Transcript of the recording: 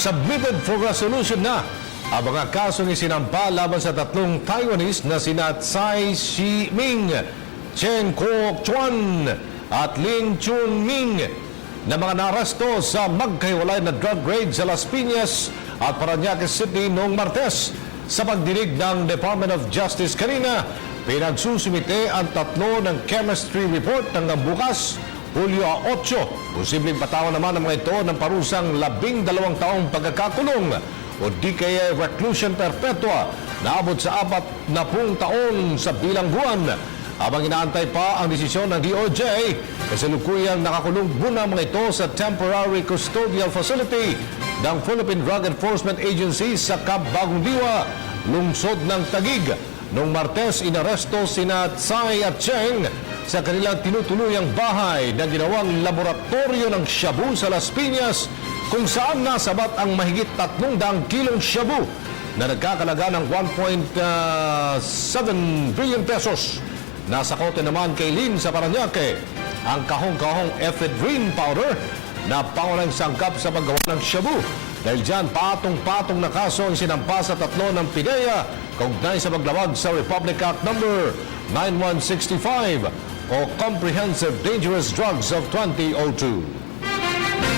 submitted for resolution na ang mga kasong isinampa laban sa tatlong Taiwanese na sina Tsai Shi-ming, Chen Kuok-chuan at Lin Chun-ming na mga narasto sa magkahiwalay na drug raid sa Las Piñas at Parañaque City noong Martes. Sa pagdinig ng Department of Justice kanina, pinagsusumite ang tatlo ng chemistry report hanggang bukas, Hulyo 8. Posibleng patawan naman ang mga ito ng parusang 12 taong pagkakakulong o di kaya reclusion perpetua na abot sa 40 taon sa bilangguan. Habang inaantay pa ang desisyon ng DOJ, kasalukuyang nakakulong muna mga ito sa Temporary Custodial Facility ng Philippine Drug Enforcement Agency sa Cab Bagong Diwa, lungsod ng Taguig. Noong Martes, inaresto sina Tsai at Cheng sa kanilang tinutuluyang bahay na ginawang laboratorio ng shabu sa Las Piñas, kung saan nasabat ang mahigit 300 kilong shabu na nagkakalaga ng 1.7 billion pesos. Nasa kote naman kay Lin sa Parañaque ang kahong-kahong ephedrine powder na pangunahing sangkap sa paggawa ng shabu. Dahil dyan, patong-patong na kaso ang sinampa sa tatlo ng PIDEA kaugnay sa paglawag sa Republic Act No. 9165 o Comprehensive Dangerous Drugs of 2002.